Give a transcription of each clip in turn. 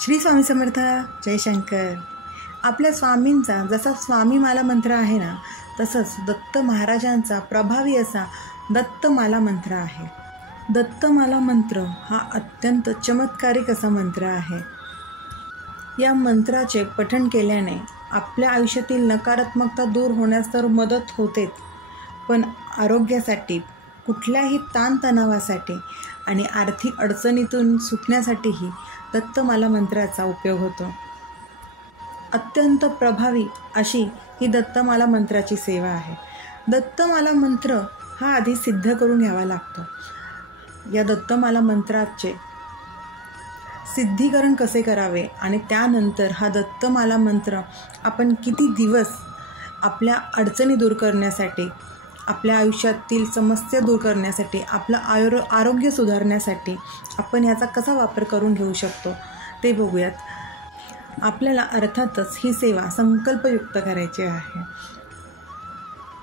श्री स्वामी समर्थ जयशंकर. आपल्या स्वामींचा जसा स्वामीमाला मंत्र आहे ना, तसंच दत्त महाराजांचा प्रभावी असा दत्तमाला मंत्र आहे. दत्तमाला मंत्र हा अत्यंत चमत्कारिक असा मंत्र आहे. या मंत्राचे पठण केल्याने आपल्या आयुष्यातील नकारात्मकता दूर होण्यास तर मदत होतेच, पण आरोग्यासाठी, कुठल्याही ताणतणावासाठी आणि आर्थिक अडचणीतून सुटण्यासाठीही दत्तमाला मंत्राचा उपयोग होतो. अत्यंत प्रभावी अशी ही दत्तमाला मंत्राची सेवा आहे. दत्तमाला मंत्र हा आधी सिद्ध करून घ्यावा लागतो. या दत्तमाला मंत्राचे सिद्धीकरण कसे करावे आणि त्यानंतर हा दत्तमाला मंत्र आपण किती दिवस आपल्या अडचणी दूर करण्यासाठी, आपल्या आयुष्यातील समस्या दूर करण्यासाठी, आपलं आरोग्य सुधारण्यासाठी आपण ह्याचा कसा वापर करून घेऊ शकतो ते बघूयात. आपल्याला अर्थातच ही सेवा संकल्पयुक्त करायची आहे.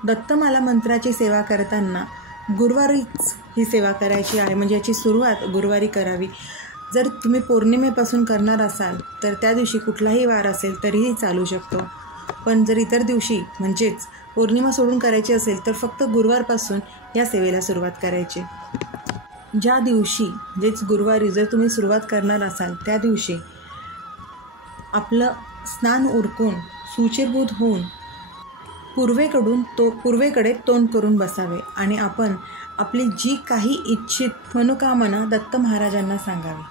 दत्तमाला मंत्राची सेवा करताना गुरुवारीच ही सेवा करायची आहे, म्हणजे याची सुरुवात गुरुवारी करावी. जर तुम्ही पौर्णिमेपासून करणार असाल तर त्या दिवशी कुठलाही वार असेल तरीही चालू शकतो, पण जर इतर दिवशी म्हणजेच पौर्णिमा सोडून करायची असेल तर फक्त गुरुवारपासून या सेवेला सुरुवात करायची. ज्या दिवशी म्हणजेच गुरुवारी जर तुम्ही सुरुवात करणार असाल त्या दिवशी आपलं स्नान उरकून शुचिर्भूत होऊन पूर्वेकडे तोंड करून बसावे आणि आपण आपली जी काही इच्छित मनोकामना दत्त महाराजांना सांगावी.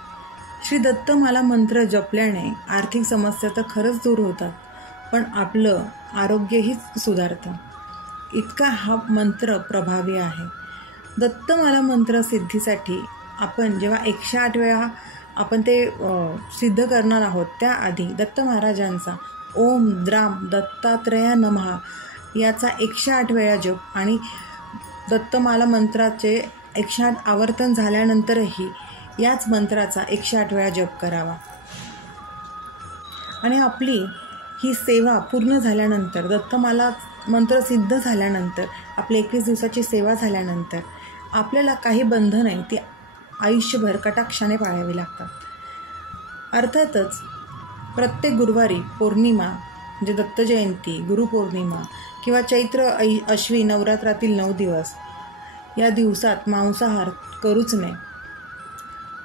श्री दत्तमाला मंत्र जपल्याने आर्थिक समस्या तर खरंच दूर होतात, पण आपलं आरोग्यही सुधारतं. इतका हा मंत्र प्रभावी आहे. दत्तमाला मंत्र सिद्धीसाठी आपण जेव्हा 108 वेळा आपण ते सिद्ध करणार आहोत, त्याआधी दत्त महाराजांचा ओम द्राम दत्तात्रेया नमः याचा 108 वेळा जप आणि दत्तमाला मंत्राचे 108 आवर्तन झाल्यानंतरही याच मंत्राचा 108 वेळा जप करावा. आणि आपली ही सेवा पूर्ण झाल्यानंतर, दत्तमाला मंत्र सिद्ध झाल्यानंतर, आपली 21 दिवसाची सेवा झाल्यानंतर आपल्याला काही बंधन आहे ती आयुष्यभर कटाक्षाने पाळावी लागतात. अर्थातच प्रत्येक गुरुवारी पौर्णिमा म्हणजे दत्त जयंती, गुरुपौर्णिमा किंवा चैत्र अश्वी नवरात्रातील 9 दिवस या दिवसात मांसाहार करूच नये.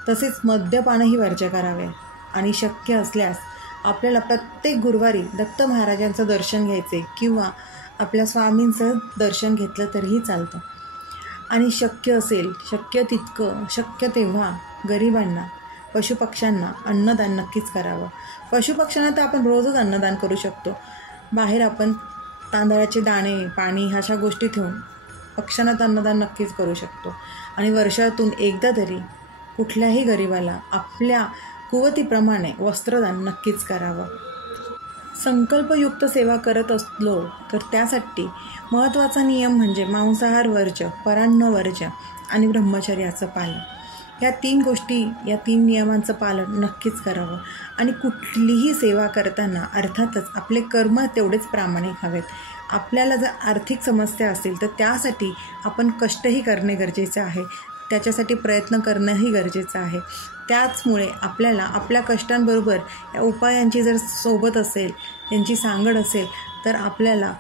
तसेच मद्यपानही वर्ज्य करावे आणि शक्य असल्यास आपल्याला प्रत्येक गुरुवारी दत्त महाराजांचं दर्शन घ्यायचे किंवा आपल्या स्वामींचं दर्शन घेतलं तरीही चालतं. आणि शक्य असेल, शक्य तितकं, शक्य तेव्हा गरिबांना, पशुपक्ष्यांना अन्नदान नक्कीच करावं. पशुपक्ष्यांना तर आपण रोजच अन्नदान करू शकतो. बाहेर आपण तांदळाचे दाणे, पाणी अशा गोष्टी ठेवून पक्ष्यांना तर अन्नदान नक्कीच करू शकतो. आणि वर्षातून एकदा तरी कुठल्याही गरिबाला आपल्या कुवतीप्रमाणे वस्त्रदान नक्कीच करावं. संकल्पयुक्त सेवा करत असलो तर त्यासाठी महत्त्वाचा नियम म्हणजे मांसाहार वर्ज्य, परान्न वर्ज्य आणि ब्रह्मचर्याचं पालन. या 3 गोष्टी, या 3 नियमांचं पालन नक्कीच करावं. आणि कुठलीही सेवा करताना अर्थातच आपले कर्म तेवढेच प्रामाणिक हवेत. आपल्याला जर आर्थिक समस्या असेल तर त्यासाठी आपण कष्टही करणे गरजेचे आहे, त्याच्यासाठी प्रयत्न करणंही गरजेचं आहे. त्याचमुळे आपल्याला आपल्या कष्टांबरोबर या उपायांची जर सोबत असेल, यांची सांगड असेल तर आपल्याला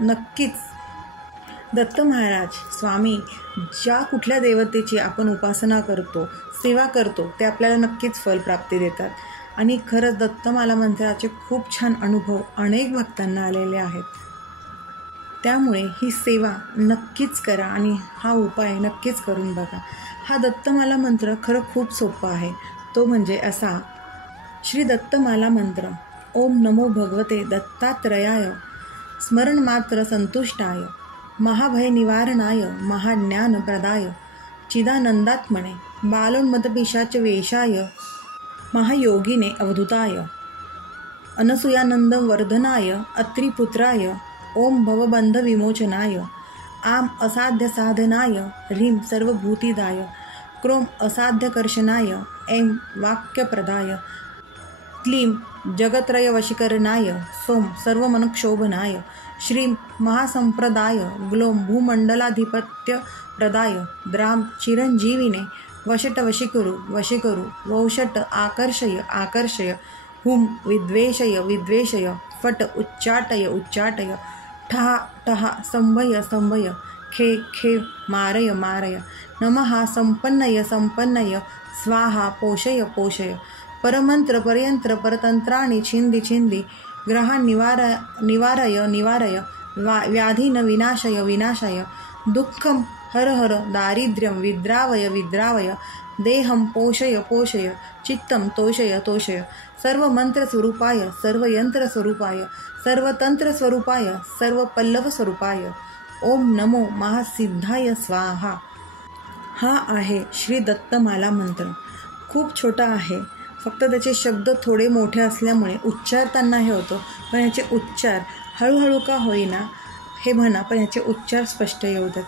नक्कीच दत्त महाराज स्वामी ज्या कुठल्या देवतेची आपण उपासना करतो, सेवा करतो, ते आपल्याला नक्कीच फलप्राप्ती देतात. आणि खरंच दत्तमाला मंत्राचे खूप छान अनुभव अनेक भक्तांना आलेले आहेत. त्यामुळे ही सेवा नक्कीच करा आणि हा उपाय नक्कीच करून बघा. हा दत्तमाला मंत्र खरं खूप सोपा आहे. तो म्हणजे असा: श्री दत्तमाला मंत्र. ओम नमो भगवते दत्तात्रयाय स्मरण मात्र संतुष्टाय महाभय निवारणाय महाज्ञानप्रदाय चिदानंदात्मने बालोन्मदपिशाच वेशाय महायोगिने अवधूताय अनसूयानंद वर्धनाय अत्रिपुत्राय ओम भवबंध विमोचनाय आम असाध्य साधनाय ह्रीं सर्वभूतिदाय क्रोम असाध्यकर्षणाय ऐं वाक्यप्रदाय क्लीं जगत्रय वशीकरणाय सोम सर्वमनक्षोभनाय श्रीं महासंप्रदाय ग्लोम भूमंडलाधिपत्यप्रदाय द्राम चिरंजीविने वशट वशीकरू वौषट आकर्षय हुम विद्वेषय फट उच्चाटय ठहा संभय खे मारय नमः संपन्नय स्वाहा पोषय परमंत्र परयंत्र परतंत्राणि छिंदी ग्रहान् निवारय व्याधीन विनाशय दुःखं हर दारिद्र्यं विद्रावय देहं पोषय चित्तं तोषय सर्वमंत्रस्वरूपाय सर्वयंत्रस्वरूपाय सर्वतंत्रस्वरूपाय सर्वपल्लवस्वरूपाय ओम नमो महासिद्धाय स्वाहा। हा आहे श्री दत्तमाला मंत्र। खूप छोटा आहे, फक्त त्याचे शब्द थोडे मोठे असल्यामुळे उच्चारताना हे होतं, पण ह्याचे उच्चार हळूहळू का होईना हे म्हणा, पण ह्याचे उच्चार स्पष्ट येऊ देत।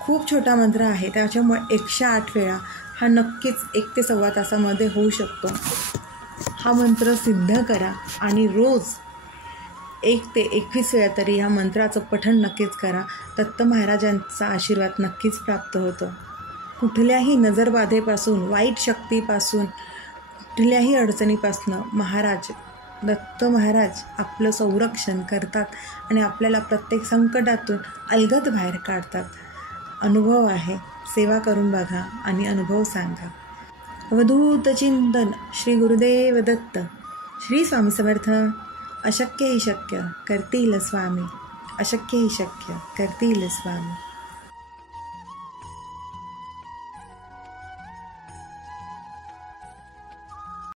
खूप छोटा मंत्र आहे, त्याच्यामुळे 108 वेळा हा नक्कीच 1 ते सव्वा तासामध्ये होऊ शकतो। हा मंत्र सिद्ध करा आणि रोज 1 ते 21 वेळा तरी ह्या मंत्राचं पठण नक्कीच करा। दत्त महाराजांचा आशीर्वाद नक्कीच प्राप्त होतो। कुठल्याही नजरबाधेपासून, वाईट शक्तीपासून, कुठल्याही अडचणीपासून दत्त महाराज आपलं संरक्षण करतात आणि आपल्याला प्रत्येक संकटातून अलगद बाहेर काढतात। अनुभव आहे, सेवा करून बघा आणि अनुभव सांगा। अवधूत चिंतन श्री गुरुदेव दत्त। श्री स्वामी समर्थ। अशक्य ही शक्य करतील स्वामी, अशक्य ही शक्य करतील स्वामी।